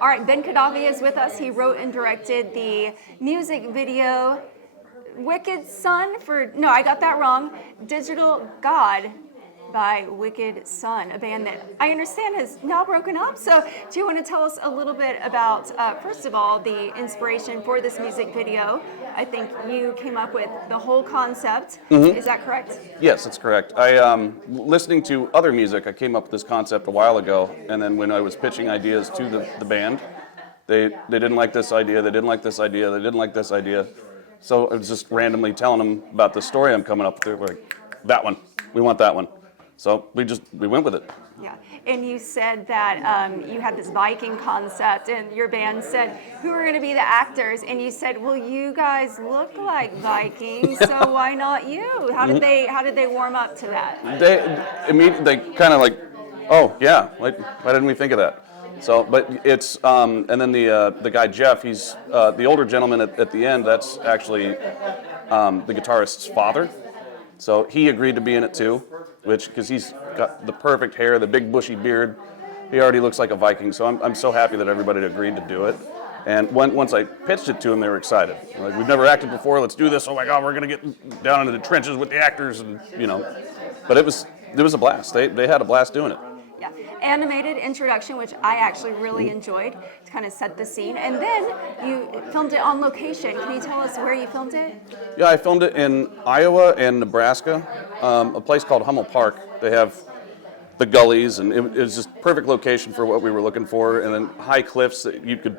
All right, Ben Kadaffi is with us. He wrote and directed the music video Wicked Son I got that wrong. Digital God by Wicked Son, a band that I understand has now broken up. So do you want to tell us a little bit about, first of all, the inspiration for this music video? I think you came up with the whole concept. Mm-hmm. Is that correct? Yes, that's correct. Listening to other music, I came up with this concept a while ago, and then when I was pitching ideas to the band, they didn't like this idea, they didn't like this idea, they didn't like this idea. So I was just randomly telling them about the story I'm coming up with. They were like, that one, we want that one. So we went with it. Yeah, and you said that you had this Viking concept, and your band said, who are going to be the actors? And you said, well, you guys look like Vikings, so why not you? How did they warm up to that? They kind of like, oh yeah, like why didn't we think of that? So, but it's and then the guy Jeff, he's the older gentleman at the end. That's actually the guitarist's father. So he agreed to be in it too, because he's got the perfect hair, the big bushy beard. He already looks like a Viking. So I'm so happy that everybody agreed to do it. And once I pitched it to them, they were excited. Like, we've never acted before. Let's do this. Oh my God, we're gonna get down into the trenches with the actors, and But it was a blast. They had a blast doing it. Yeah, animated introduction, which I actually really enjoyed to kind of set the scene. And then you filmed it on location. Can you tell us where you filmed it? Yeah, I filmed it in Iowa and Nebraska, a place called Hummel Park. They have the gullies, and it was just perfect location for what we were looking for. And then high cliffs that you could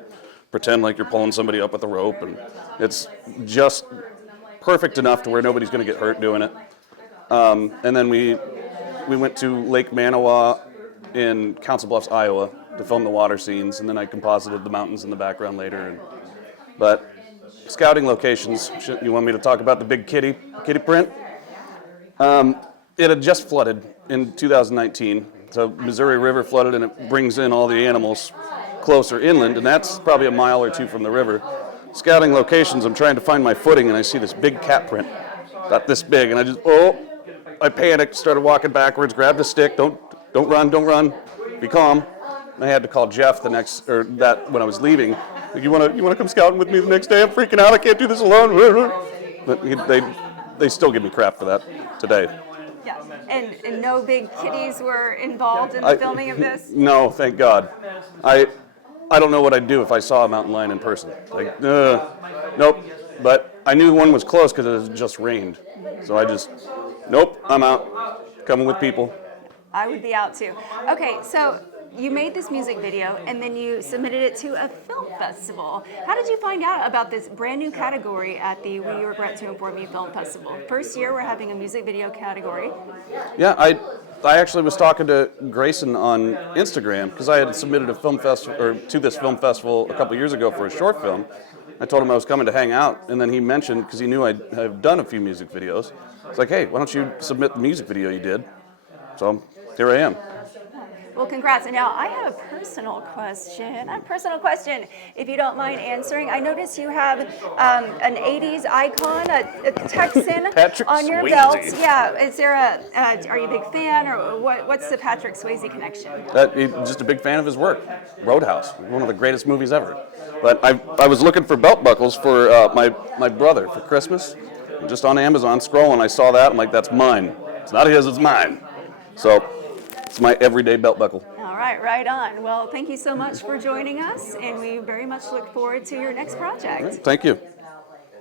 pretend like you're pulling somebody up with a rope, and it's just perfect enough to where nobody's going to get hurt doing it. And then we went to Lake Manawa in Council Bluffs, Iowa, to film the water scenes, and then I composited the mountains in the background later. But scouting locations, you want me to talk about the big kitty print? It had just flooded in 2019, so Missouri River flooded, and it brings in all the animals closer inland, and that's probably a mile or two from the river. Scouting locations, I'm trying to find my footing, and I see this big cat print, about this big, and I panicked, started walking backwards, grabbed a stick, don't run, be calm. And I had to call Jeff when I was leaving. Like, you want to come scouting with me the next day? I'm freaking out. I can't do this alone. But they still give me crap for that today. Yeah, and no big kitties were involved in the filming of this? No, thank God. I don't know what I'd do if I saw a mountain lion in person. Like, nope. But I knew one was close because it had just rained. So nope, I'm out. Coming with people. I would be out too. Okay, so you made this music video and then you submitted it to a film festival. How did you find out about this brand new category at the We Regret to Inform You Film Festival? First year we're having a music video category. Yeah, I actually was talking to Grayson on Instagram because I had submitted a film festival to this film festival a couple years ago for a short film. I told him I was coming to hang out, and then he mentioned, because he knew I've done a few music videos, it's like, hey, why don't you submit the music video you did? So here I am. Well, congrats. And now I have a personal question, if you don't mind answering. I noticed you have an 80s icon, a Texan on your belt. Yeah, is there are you a big fan, or what's the Patrick Swayze connection? Just a big fan of his work. Roadhouse, one of the greatest movies ever. But I was looking for belt buckles for my brother for Christmas. Just on Amazon, scrolling, I saw that. I'm like, that's mine. It's not his, it's mine. So it's my everyday belt buckle. All right, right on. Well, thank you so much for joining us, and we very much look forward to your next project. All right, thank you.